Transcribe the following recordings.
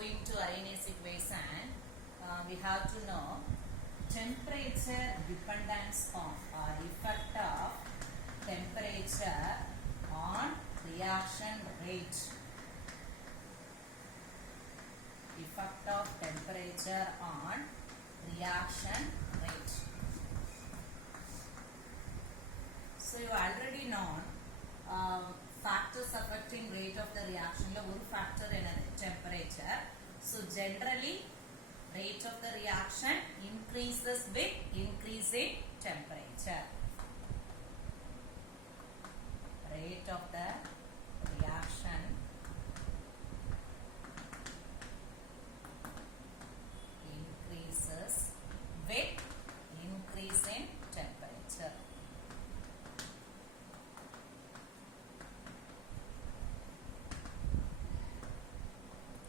going to Arrhenius equation, we have to know temperature dependence on or effect of temperature on reaction rate. Effect of temperature on reaction rate. So you already know factors affecting rate of the reaction. One factor is temperature. So generally rate of the reaction increases with increasing temperature. Rate of the reaction increases with increasing temperature.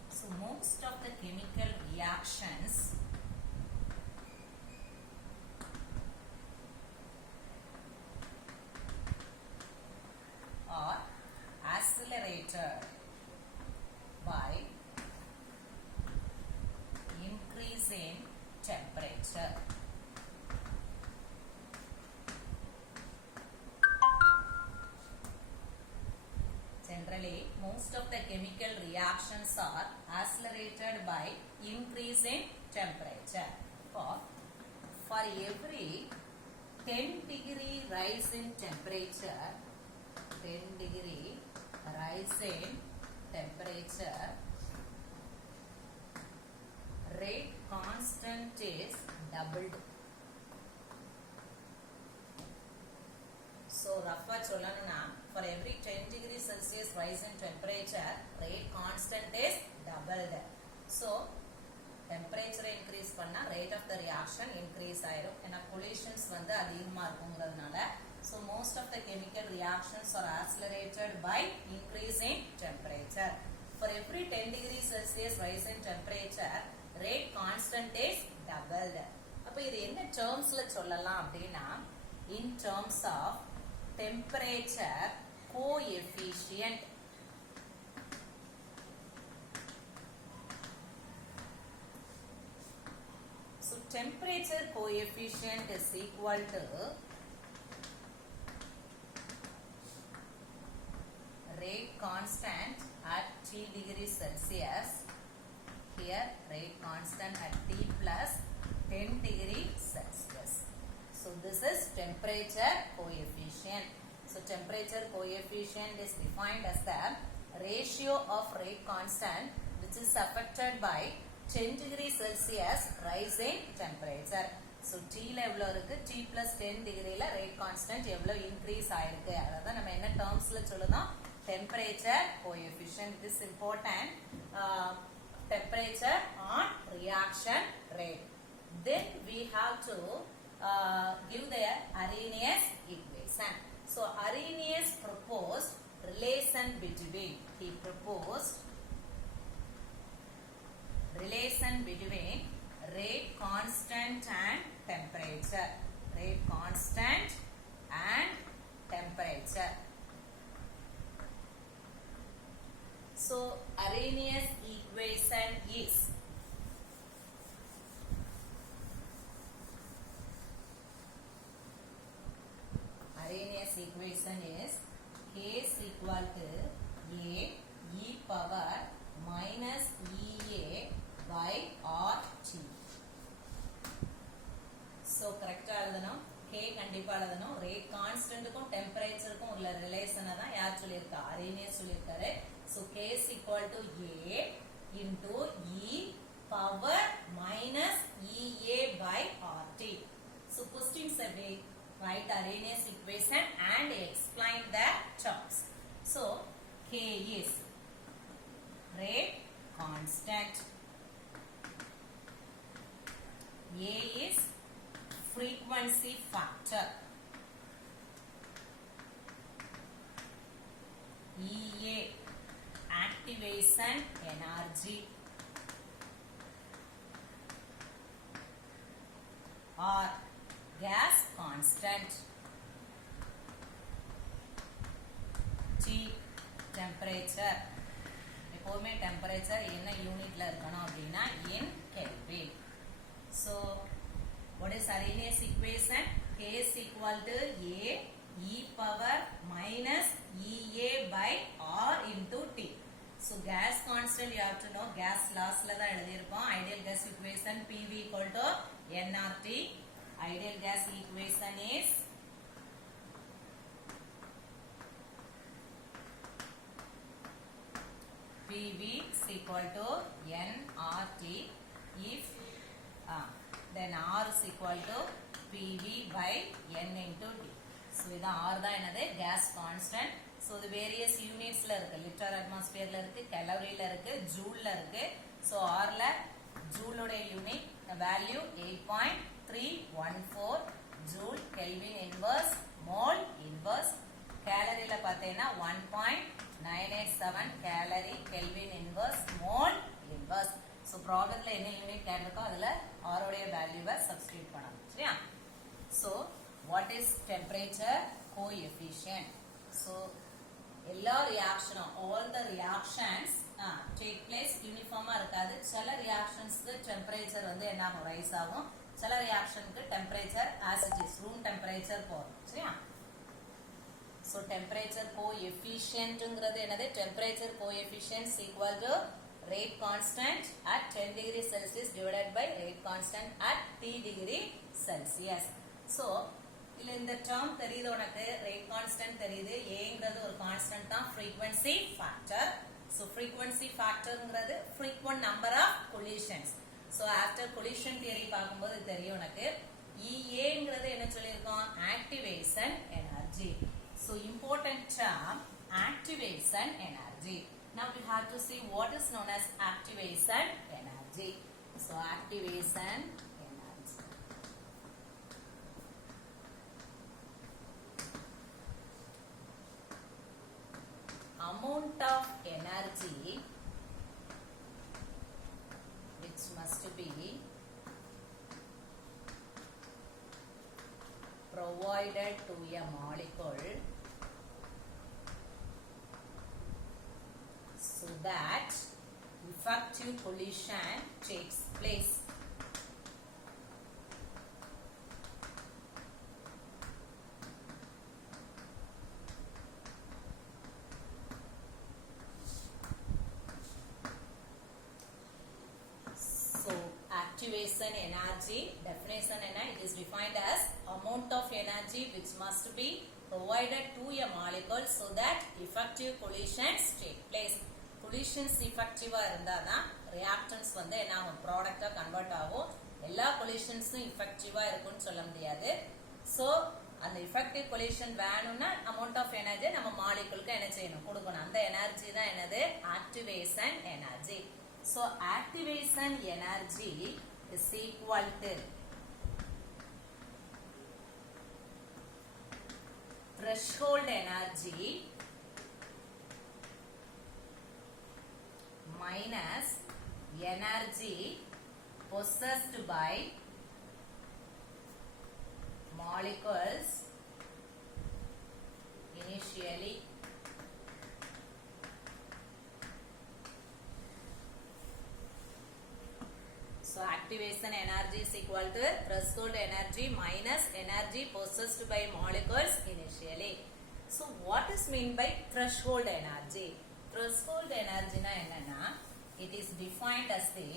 So most of the chemical reactions are accelerated by increasing temperature. Generally, most of the chemical reactions are accelerated by increasing temperature. For every 10-degree rise in temperature, 10-degree rise in temperature, rate constant is doubled. So rough for every 10 degrees Celsius rise in temperature, rate constant is doubled. So temperature increase panna rate of the reaction increase ஆயிரும். ஏன்னா collisions வந்து அதிகமா இருக்குங்கிறதுனால. So most of the chemical reactions are accelerated by increasing temperature. For every 10 degrees Celsius rise in temperature, rate constant is doubled. அப்ப இது என்ன termsல சொல்லலாம் அப்படின்னா in terms of temperature coefficient. So temperature coefficient is equal to rate constant at T degrees Celsius. Here rate constant at T plus 10 degrees Celsius. So this is temperature coefficient. So temperature coefficient is defined as the ratio of rate constant which is affected by 10 degrees Celsius rise in temperature. So T level இருக்கு T plus 10 degree ல rate constant எவ்வளவு increase ஆயிருக்கு அதாவது நம்ம என்ன termsல சொல்லுதோம் temperature coefficient. This is important. Temperature on reaction rate. Then we have to give the Arrhenius equation. So Arrhenius proposed relation between, he proposed relation between rate constant and temperature. Rate constant and temperature. So Arrhenius equation is Arrhenius equation is K is equal to A e power minus EA by RT. So correct எழுதணும். K கண்டிப்பா எழுதணும். Rate constant க்கும் temperature க்கும் உள்ள relation தான் யார் சொல்லிருக்கா? Arrhenius சொல்லிருக்காரு. So K is equal to A into E power minus EA by RT. So questions are big. Write Arrhenius equation and explain the terms. So K is rate constant, A is frequency factor, EA activation energy, R gas constant, T temperature. எப்பவுமே temperature என்ன யூனிட்ல இருக்கணும் அப்படின்னா in Kelvin. So what is Arrhenius equation? K is equal to A e power minus EA by R into T. So gas constant you have to know, gas laws la da எழுதிருப்போம். Ideal gas equation PV equal to nRT. Ideal gas equation is PV is equal to nRT if then R is equal to PV by N into T. So இது R தான் என்னது gas constant. So இது various units ல இருக்கு, liter atmosphere ல இருக்கு, calorie ல இருக்கு, joule ல இருக்கு. So R ல joule உடைய unit value 8.314 joule Kelvin inverse mole inverse. calorie ல பார்த்தேன்னா 1.987 calorie Kelvin inverse mole inverse. So ப்ராப்ளத்துல என்ன யூனிட் கேட்டிருக்கோ அதுல R உடைய வேல்யூவை சப்ஸ்டிட்யூட் பண்ணணும். சரியா? So what is temperature coefficient? So எல்லா ரியாக்ஷனும் all the reactions take place யூனிஃபார்மா இருக்காது. சில ரியாக்ஷன்ஸ்க்கு டெம்பரேச்சர் வந்து என்ன ஆகும், ரைஸ் ஆகும். சில ரியாக்ஷனுக்கு temperature as it is room temperature போகும். சரியா? So temperature coefficientங்கிறது என்னது, temperature coefficient is equal to rate constant at 10 degree Celsius divided by rate constant at T degree Celsius. So இல்ல இந்த term தெரியுது உனக்கு, rate constant தெரியுது, Aங்கிறது ஒரு constant தான், frequency factor. So frequency factorங்கிறது frequent number of collisions. So after collision theory பார்க்கும்போது தெரியும் உனக்கு. EAங்கிறது என்ன சொல்லியிருக்கோம், activation energy. So important term activation energy. Now we have to see what is known as activation energy. So activation energy. Amount of energy which must be provided to a molecule so that effective collision takes place. So activation energy definition it is defined as amount of energy which must be provided to a molecule so that effective collisions take place. Collisions effective இருந்தாதான் reactants வந்து என்ன ஆகும், ப்ராடக்டா convert ஆகும். எல்லா collisionஸும் effective-ஆ இருக்கும்னு சொல்ல முடியாது. So அந்த effective collision வேணும்னா amount of energy நம்ம மாலிகுலுக்கு என்ன செய்யணும், கொடுக்கணும். அந்த எனர்ஜி தான் என்னது, activation energy. So activation energy is equal to threshold energy minus energy possessed by molecules initially. So activation energy is equal to threshold energy minus energy possessed by molecules initially. So what is mean by threshold energy? Threshold energy na enna, it is defined as the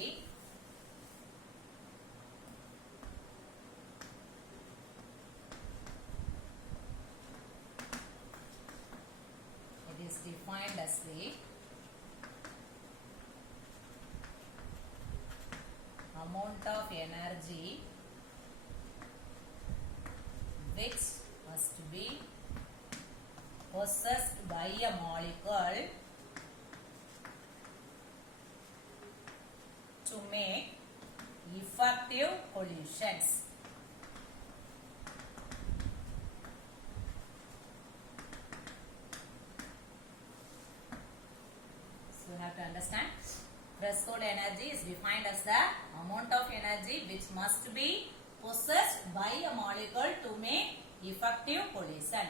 amount of energy which must be possessed by a molecule to make effective collisions. So you have to understand, threshold energy is defined as the amount of energy which must be possessed by a molecule to make effective collision.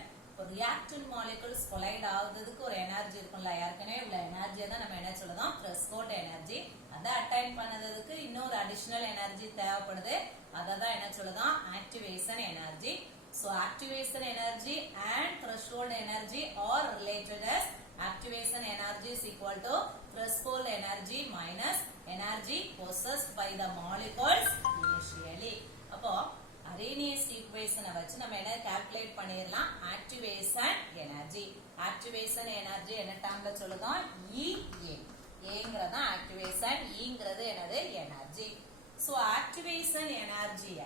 reactant molecules collide ஆகுறதுக்கு ஒரு energy இருக்கும்ல, ஏற்கனவே உள்ள எனர்ஜியை தான் நம்ம என்ன சொல்லுதோம், threshold energy. அதை அட்டைன் பண்ணதுக்கு இன்னொரு அடிஷனல் எனர்ஜி தேவைப்படுது, அதை தான் என்ன சொல்லுதோம், activation energy. So activation energy and threshold energy are related as activation energy is equal to threshold energy minus energy possessed by the molecules initially. அப்போ Arrhenius equation வச்சு நம்ம என்ன calculate பண்ணிரலாம், activation energy. Activation energy என்ன termல சொல்லுதோம், EA. Aங்கிறது activation, Eங்கிறது என்னது, energy. So activation energy-ய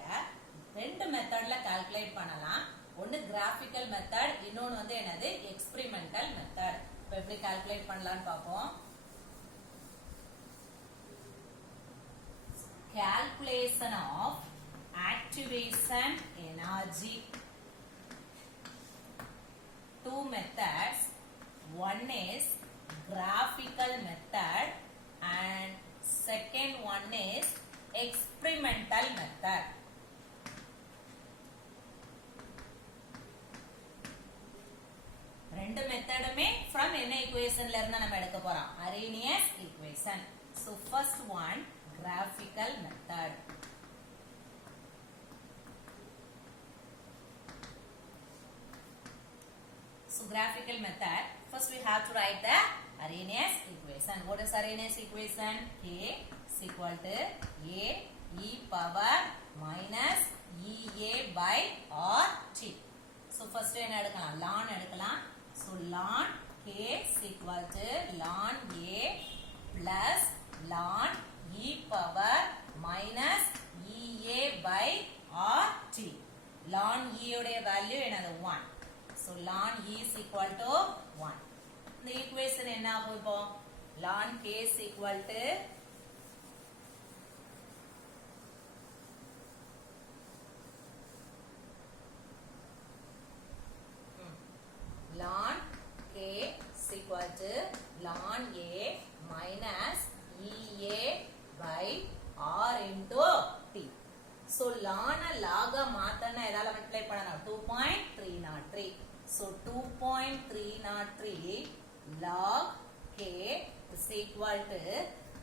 ரெண்டு மெத்தட்ல calculate பண்ணலாம். ஒன்னு graphical method, இன்னொன்னு வந்து என்னது, experimental method. இப்போ எப்படி கால்குலேட் பண்ணலாம்னு பாப்போம். Calculation of activation energy. Two methods. One is graphical method and second one is experimental method. ரெண்டு மெத்தடுமே from என்ன equationல இருந்து நம்ம எடுக்க போறோம், Arrhenius equation. So first one, graphical method. So graphical method, first we have to write the Arrhenius equation. What is Arrhenius equation? K is equal to A e power minus EA by RT. So first என்ன எடுக்கலாம், ln எடுக்கலாம். So ln K is equal to ln A plus ln e power minus EA by RT. ln E உடைய value என்னது, 1. So ln E is equal to 1. இந்த equation என்ன ஆகும், இப்போ ln K is equal to ln K is equal to ln A minus EA by R into T. So ln log மாத்தனா எதால multiply பண்ணனும், 2.303. So 2.303 log K is equal to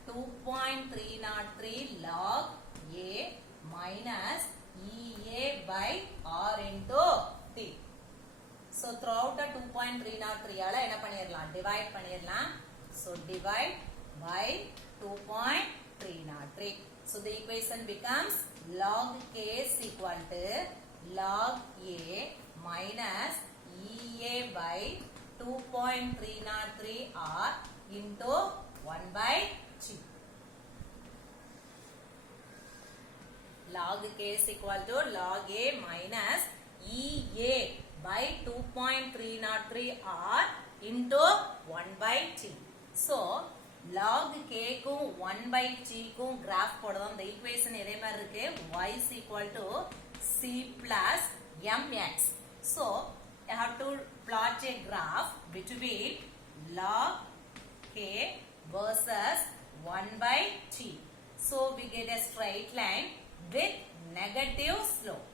2.303 log A minus EA by R into T. So throughout the 2.303 ஆல என்ன பண்ணிரலாம், divide பண்ணிரலாம். So divide by 2.303. So the equation becomes log K is equal to log A minus EA by 2.303 R into 1 by G. Log K is equal to log A minus EA by 2.303 R into 1 by T. So log K க்கும் 1 by T க்கும் graph போடுறோம். இந்த equation இதே மாதிரி இருக்கு, y is equal to C plus mx. So I have to plot a graph between log K versus 1 by T. So we get a straight line with negative slope.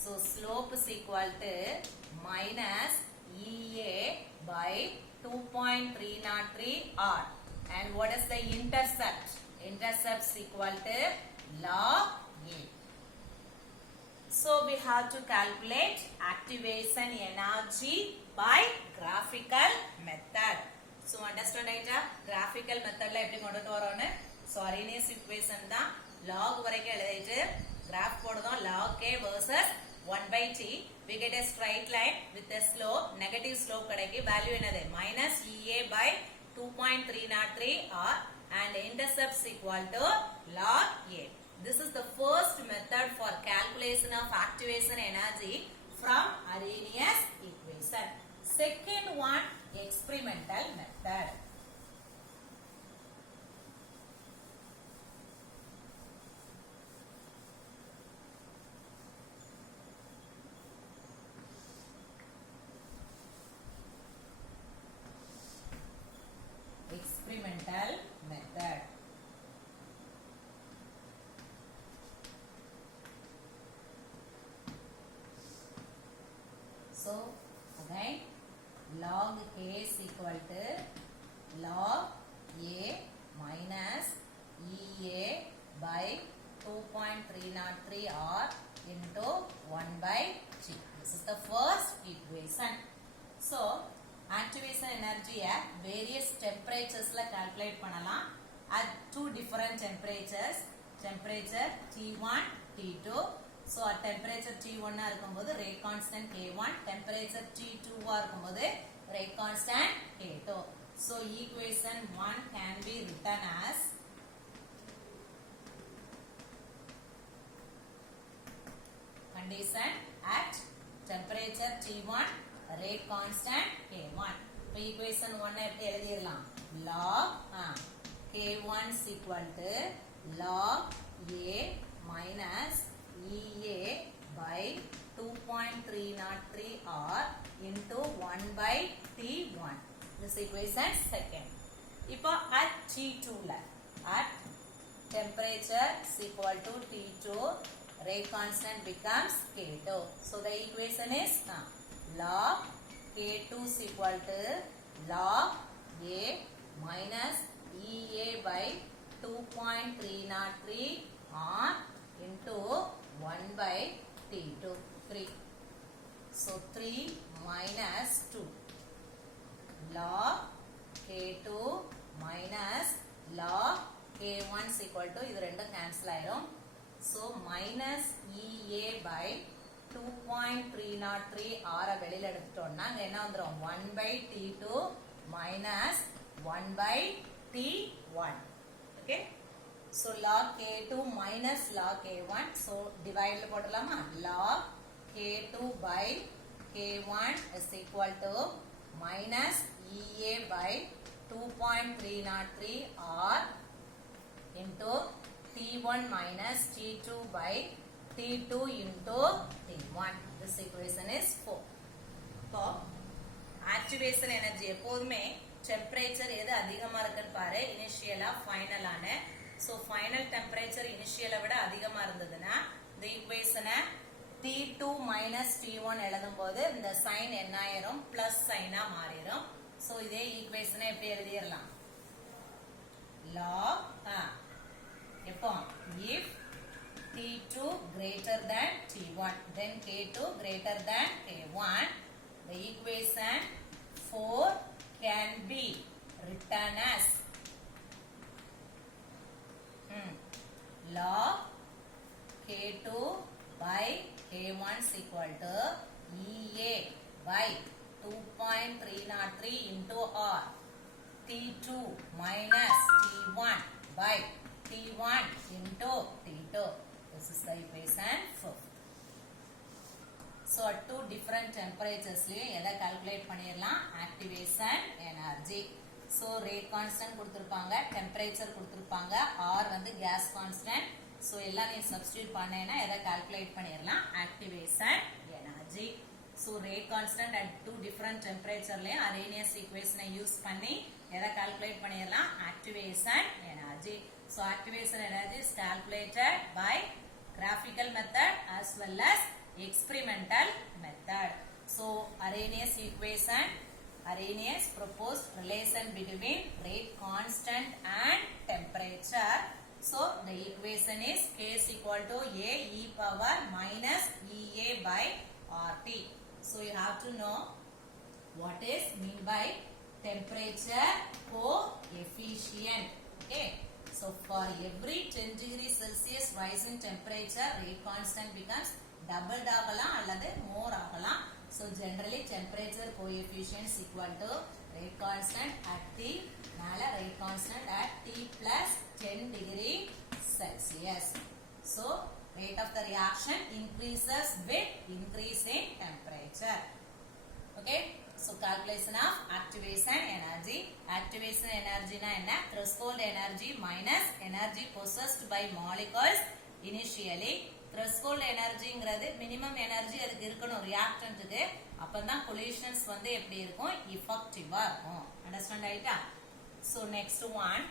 So slope is equal to minus EA by 2.303 R. And what is the intercept? Intercept is equal to log A. So we have to calculate activation energy by graphical method. So understand ஐட்டா, graphical methodல எப்படி கொண்டுட்டு வரோம்னு. So Arrhenius equation தான் log வரைக்கும் எழுதிட்டு graph போடுறோம், log K versus 1 by T. We get a straight line with a slope, negative slope கிடைக்கு, value என்னது, minus EA by 2.303 R and intercept is equal to log A. This is the first method for calculation of activation energy from Arrhenius equation. Second one, experimental method. Experimental method. So again log K is equal to log A minus EA by 2.303 R into 1 by G. This is the first equation. So activation energy at various temperatures la calculate பண்ணலாம் at two different temperatures, temperature T1 T2. So at temperature T1 ஆ இருக்கும்போது rate constant K1, temperature T2 ஆ இருக்கும்போது rate constant K2. So equation 1 can be written as condition at temperature T1 rate constant K1. So equation 1 எப்படி எழுதிரலாம் log K1 is equal to log A minus EA by 2.303 R into 1 by T1. This equation second. இப்போ at T2 ல at temperature is equal to T2 rate constant becomes K2. So the equation is log K2 is equal to log A minus EA by 2.303 R into 1 by T2. 3. So 3 minus 2. Log K2 minus log K1 is equal to இது ரெண்டும் cancel ஆயிரும். So minus EA by 2.303 R வெளியில எடுத்துட்டோம்னா அங்க என்ன வந்துரும் 1 by T2 minus 1 by T1. Okay. So log K2 minus log K1. So divide ல போடலாமா log K2 by K1 is equal to minus EA by 2.303 R into T1 minus T2 by T2 into T1. This equation is 4. So activation energy எப்போதுமே temperature எது அதிகமா இருக்குன்னு பாரு இனிஷியலா ஃபைனலான. So final temperature இனிஷியலை விட அதிகமா இருந்ததுன்னா இந்த equation T2 minus T1 எழுதும்போது இந்த சைன் என்ன ஆயிரும் பிளஸ் சைனா மாறிடும். So இதே ஈக்குவேஷனை எப்படி எழுதிடலாம் log எப்போ if T2 greater than T1 then K2 greater than K1 the equation 4 can be written as log K2 by K1 is equal to EA by 2.303 into R T2 minus T1 by T1 into T2. This is the equation 4. So at two different temperatures எதை calculate பண்ணிரலாம் activation energy. So rate constant கொடுத்திருப்பாங்க, temperature கொடுத்திருப்பாங்க, R வந்து gas constant. So எல்லாம் நீ substitute பண்ணேனா எதை calculate பண்ணிரலாம் activation energy. So rate constant at two different temperature லயும் Arrhenius equation use பண்ணி எதை calculate பண்ணிரலாம் activation energy. So activation energy is calculated by graphical method as well as experimental method. So Arrhenius equation, Arrhenius proposed relation between rate constant and temperature. So the equation is K is equal to A e power minus EA by RT. So you have to know what is mean by temperature coefficient. Okay. So for every 10 degrees Celsius rise in temperature, rate constant becomes double ஆகலாம் அல்லது more ஆகலாம். So generally temperature coefficient is equal to rate constant at T மேல rate constant at T plus 10 degree Celsius. So rate of the reaction increases with increasing temperature. Okay. So calculation of activation energy. Activation energy na enna threshold energy minus energy possessed by molecules initially. Threshold energy ங்கிறது minimum energy அதுக்கு இருக்கணும் reactantக்கு. அப்பதான் collisions வந்து எப்படி இருக்கும் effective-ஆ இருக்கும். Understand ஆயிட்டா? So next one.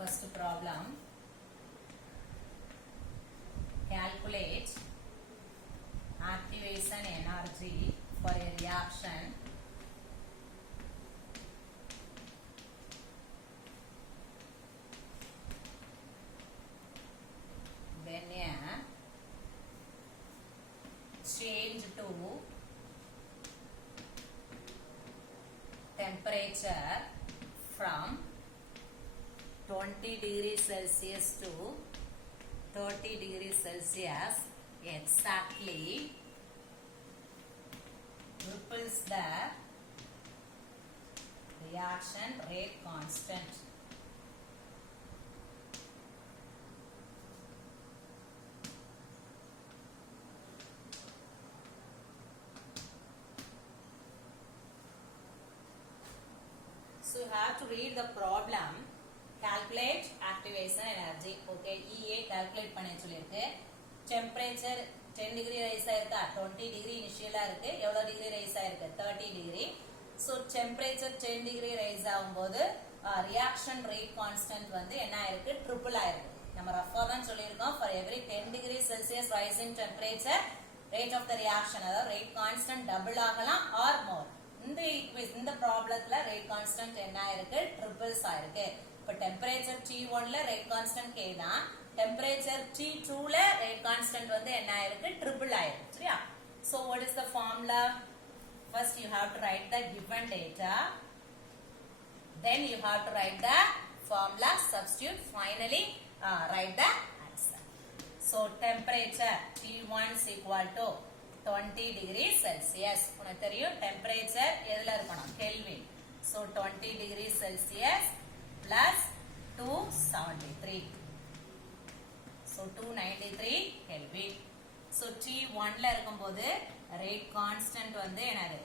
first problem. Calculate activation energy for a reaction when a change to temperature from 20 degrees Celsius to 30 degrees Celsius exactly triples the reaction rate constant. So you have to read the problem. Calculate activation energy. Okay, EA calculate பண்ண சொல்லிருக்கு. Temperature 10 degree rice ஆயிருக்கா, 20 degree இனிஷியலா இருக்கு. எவ்வளவு degree rice ஆயிருக்கு? 30 degree. So temperature 10 degree rice ஆகும்போது reaction rate constant வந்து என்ன ஆயிருக்கு? ட்ரிபிள் ஆயிருக்கு. நம்ம ரஃபா தான் சொல்லியிருக்கோம். For every 10 degree Celsius rise in temperature, rate of the reaction அதாவது rate constant டபுள் ஆகலாம் or more. இந்த ப்ராப்ளத்துல ரேட் கான்ஸ்டன்ட் என்ன ஆயிருக்கு? ட்ரிபிள்ஸ் ஆயிருக்கு. இப்ப டெம்பரேச்சர் T1 ல ரேட் கான்ஸ்டன்ட் K தான். டெம்பரேச்சர் T2 ல ரேட் கான்ஸ்டன்ட் வந்து என்ன ஆயிருக்கு? ட்ரிபிள் ஆயிருக்கு. சரியா? So what is the formula? First you have to write the given data. Then you have to write the formula, substitute, finally write the answer. So temperature T1 is equal to 20 degrees Celsius. உனக்கு தெரியும் temperature எதுல இருக்கணும்? Kelvin. So 20 degrees Celsius plus 273. So 293 Kelvin. So T1 ல இருக்கும்போது rate constant வந்து என்னது?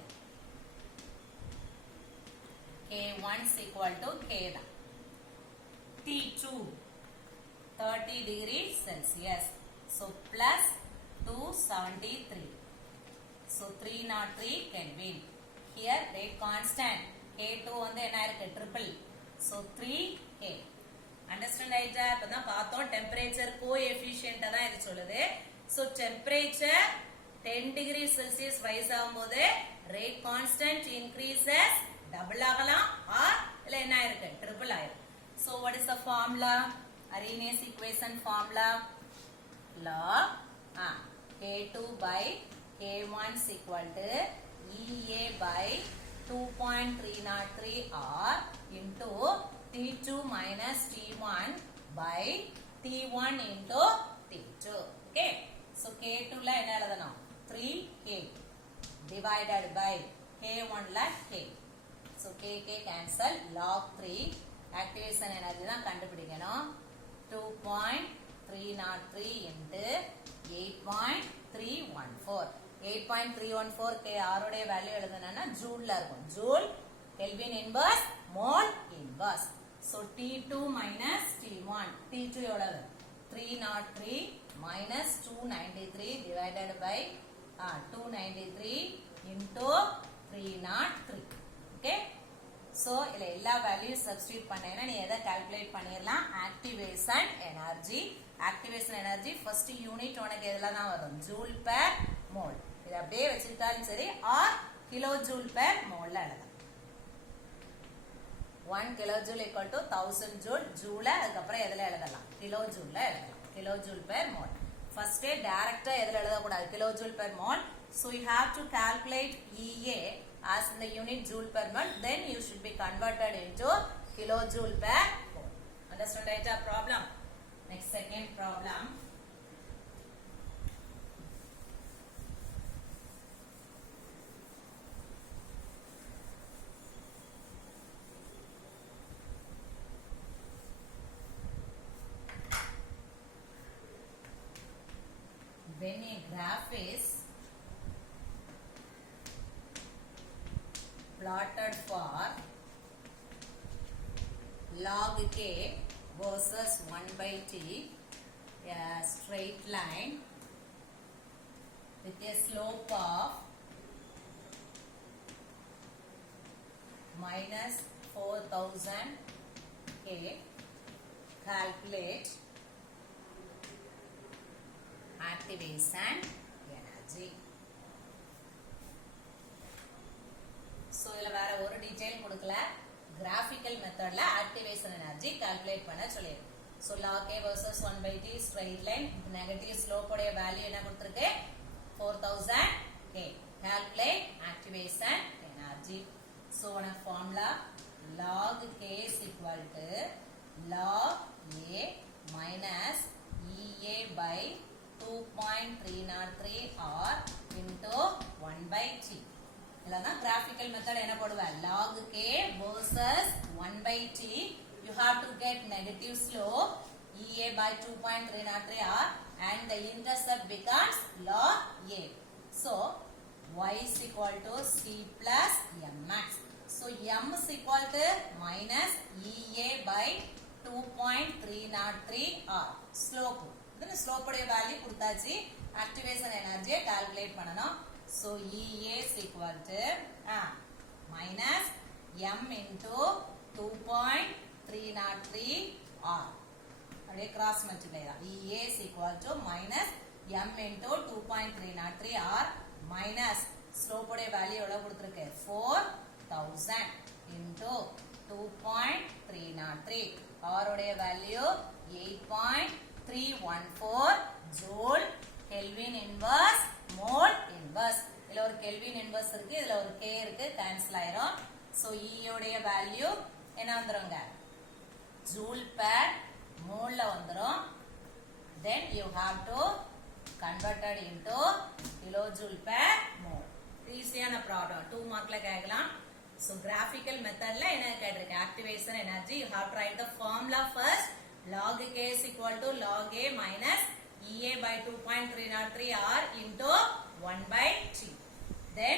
K1 is equal to K தான். T2 30 degrees Celsius. So plus 273. So 303 Kelvin. Here rate constant K2 வந்து என்ன இருக்கு? ட்ரிபிள். So 3K. அண்டர்ஸ்டாண்ட் ஆயிட்டா? இப்பதான் பார்த்தோம் டெம்பரேச்சர் கோஎஃபிஷியன்ட் தான் இது சொல்லுது. So temperature 10 degree Celsius rice ஆகும்போது rate constant increases டபுள் ஆகலாம் or இல்ல என்ன இருக்கு? ட்ரிபிள் ஆயிருக்கு. So what is the formula? Arrhenius equation formula. Log K2 by K1 is equal to EA by 2.303 R into T2 minus T1 by T1 into T2. Okay. So K2 ல என்ன எழுதணும்? 3K divided by K1 ல K. So K cancel, log 3. Activation energy தான் கண்டுபிடிக்கணும். 2.303 into 8.314. 8.314 K ஆரோடைய value எழுதணும்னா ஜூல்ல இருக்கும். Joule kelvin inverse mole inverse. So T2 minus T1. T2 எவ்வளவு? 303 minus 293 divided by 293 into 303. Okay. So இல்ல எல்லா வேல்யூ சப்ஸ்டிட்யூட் பண்ணேன்னா நீ எதை கால்குலேட் பண்ணிரலாம்? Activation energy. Activation energy first unit உனக்கு எதுல தான் வரும்? Joule per mole. இத அப்படியே வச்சிட்டாலும் சரி ஆர் கிலோ ஜூல் பெர் மோல்ல எழுதலாம். 1 kilo joule equal to 1000 joule. ஜூல அதுக்கு அப்புறம் எதுல எழுதலாம்? கிலோ ஜூல்ல எழுதலாம். Kilo joule per mole. First டைரக்டா எதுல எழுத கூடாது? Kilo joule per mole. So you have to calculate EA as in the unit joule per mole, then you should be converted into kilojoule per mole. Understand data problem? Next second problem. When a graph is plotted for log K versus 1 by T, a straight line with a slope of minus 4000 K calculate activation energy. So இதுல வேற ஒரு detail கொடுக்கல, graphical methodல activation energy calculate பண்ண சொல்லிருக்கு. So log A versus 1 by T straight line, negative slope உடைய value என்ன கொடுத்திருக்கு 4000 K. Calculate activation energy. So one formula log K is equal to log A minus EA by 2.303 R into 1 by T. இல்லனா graphical method என்ன போடுவா log K versus 1 by T. You have to get negative slope EA by 2.303 R and the intercept becomes log A. So y is equal to C plus mx. So m is equal to minus EA by 2.303 R. Slope. Then slope உடைய value கொடுத்தாச்சு. Activation energy calculate பண்ணனும். So EA is equal to minus m into 2.303 R. அப்படியே cross multiply தான். EA is equal to minus m into 2.303 R minus slope உடைய value எவ்வளவு கொடுத்திருக்கு 4000 into 2.303 R உடைய value 8.314 joule Kelvin inverse mole inverse. இதுல ஒரு Kelvin inverse இருக்கு, இதுல ஒரு K இருக்கு, cancel ஆயிரும். So E உடைய value என்ன வந்துருங்க joule per mole ல வந்துரும். Then you have to convert it into kilojoule per mole. ஈஸியான ப்ராப்ளம் 2 மார்க்ல கேட்கலாம். So graphical methodல என்ன கேட்டிருக்கு activation energy. You have to write the formula first. Log K is equal to log A minus EA by 2.303 R into 1 by T. Then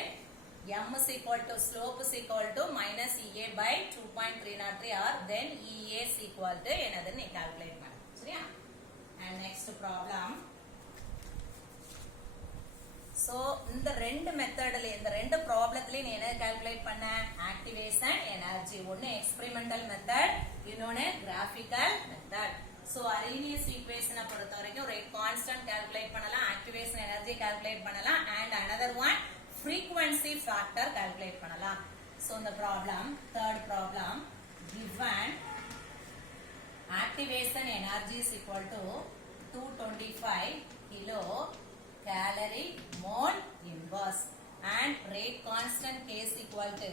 m is equal to slope is equal to minus EA by 2.303 R. Then EA is equal to என்னது நீ calculate பண்ணு சரியா. And next problem. So இந்த ரெண்டு மெத்தட்ல இந்த ரெண்டு ப்ராப்ளத்துல நீ என்ன கால்குலேட் பண்ண ஆக்டிவேஷன் எனர்ஜி. ஒன்னு எக்ஸ்பெரிமெண்டல் மெத்தட், இன்னொன்னு graphical method. So Arrhenius equation பொறுத்த வரைக்கும் rate constant calculate பண்ணலாம், activation energy calculate பண்ணலாம் and another one frequency factor calculate பண்ணலாம். So the problem, third problem, given activation energy is equal to 225 kilo calorie mole inverse and rate constant K is equal to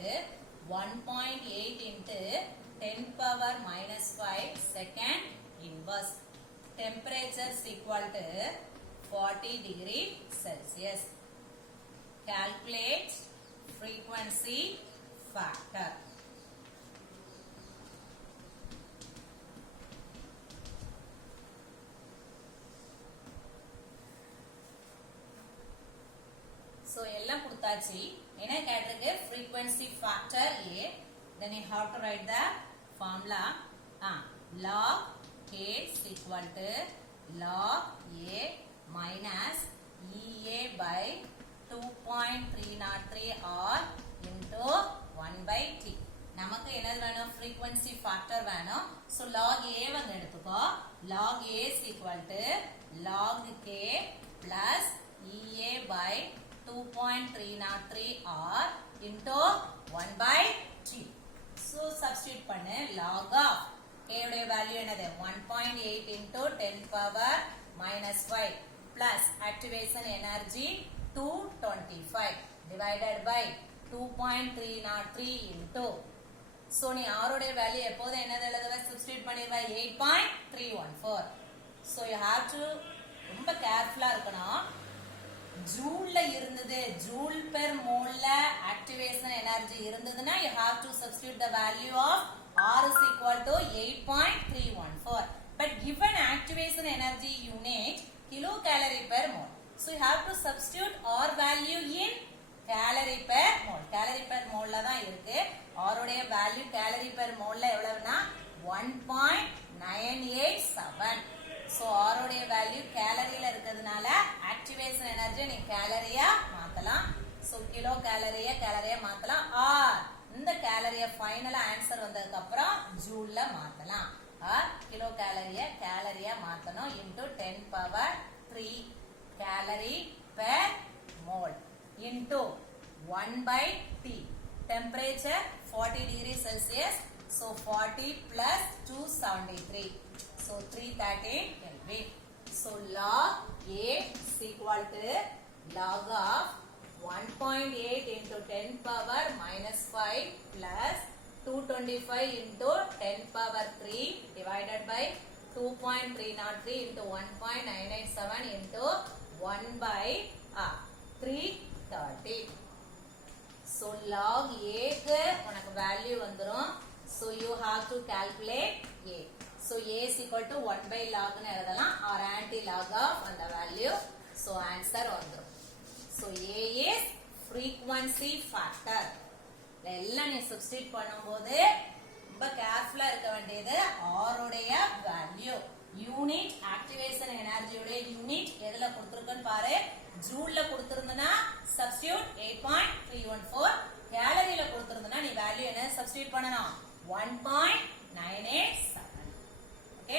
1.8 into 10 power minus 5 second inverse. Temperature is equal to 40 degree Celsius. Calculate frequency factor. So எல்லாம் கொடுத்தாச்சு. என்ன கேட்டிருக்கு frequency factor A. Then you have to write the formula. Log K is equal to log A minus EA by 2.303 R into 1 by T. நமக்கு என்னது வேணும் frequency factor வேணும். So log A வந்து எடுத்துக்கோ. Log A is equal to log K plus EA by 2.303 R into 1 by T. So substitute பண்ணு log of K உடைய value என்னது 1.8 into 10 power minus 5 plus activation energy 225 divided by 2.303 into. So நீ R உடைய value எப்போது என்னது எழுதுவ substitute பண்ணிடுவ 8.314. So you have to ரொம்ப கேர்ஃபுல்லா இருக்கணும். ஜூல்ல இருந்தது ஜூல் பெர் மோல்ல ஆக்டிவேஷன் எனர்ஜி இருந்ததுன்னா you have to substitute the value of R is equal to 8.314. But given activation energy unit kilocalorie per mole, so you have to substitute R value in calorie per mole. Calorie per mole ல தான் இருக்கு. R உடைய value calorie per mole ல எவ்வளவுனா 1.987. So R உடைய value கேலரியில இருக்கிறதுனால activation energy நீ கேலரியா மாத்தலாம். So kilo கேலரியா மாத்தலாம். R இந்த கேலரிய ஃபைனலா ஆன்சர் வந்ததுக்கு அப்புறம் ஜூல்ல மாத்தலாம். or kilocalorie calorie மாத்தணும் into 10 power 3 calorie per mole into 1 by T. Temperature 40 degrees Celsius. So 40 plus 273. So 330 Kelvin. So log A is equal to log of 1.8 into 10 power minus 5 plus 225 into 10 power 3 divided by 2.303 into 1.997 into 1 by 330. So log A க்கு உனக்கு value வந்துரும். So you have to calculate A. So A is equal to 1 by log னு எழுதலாம் or anti log of அந்த value. So answer வந்துரும். So A is frequency factor. எல்லாம் நீ substitute பண்ணும்போது ரொம்ப கேர்ஃபுல்லா இருக்க வேண்டியது R உடைய வேல்யூ. யூனிட் ஆக்டிவேஷன் எனர்ஜி உடைய யூனிட் எதுல கொடுத்திருக்குன்னு பாரு. ஜூல்ல கொடுத்திருந்தனா சப்ஸ்டிட்யூட் 8.314. கேலரியில கொடுத்திருந்தனா நீ வேல்யூ என்ன சப்ஸ்டிட்யூட் பண்ணனும் 1.987. ஓகே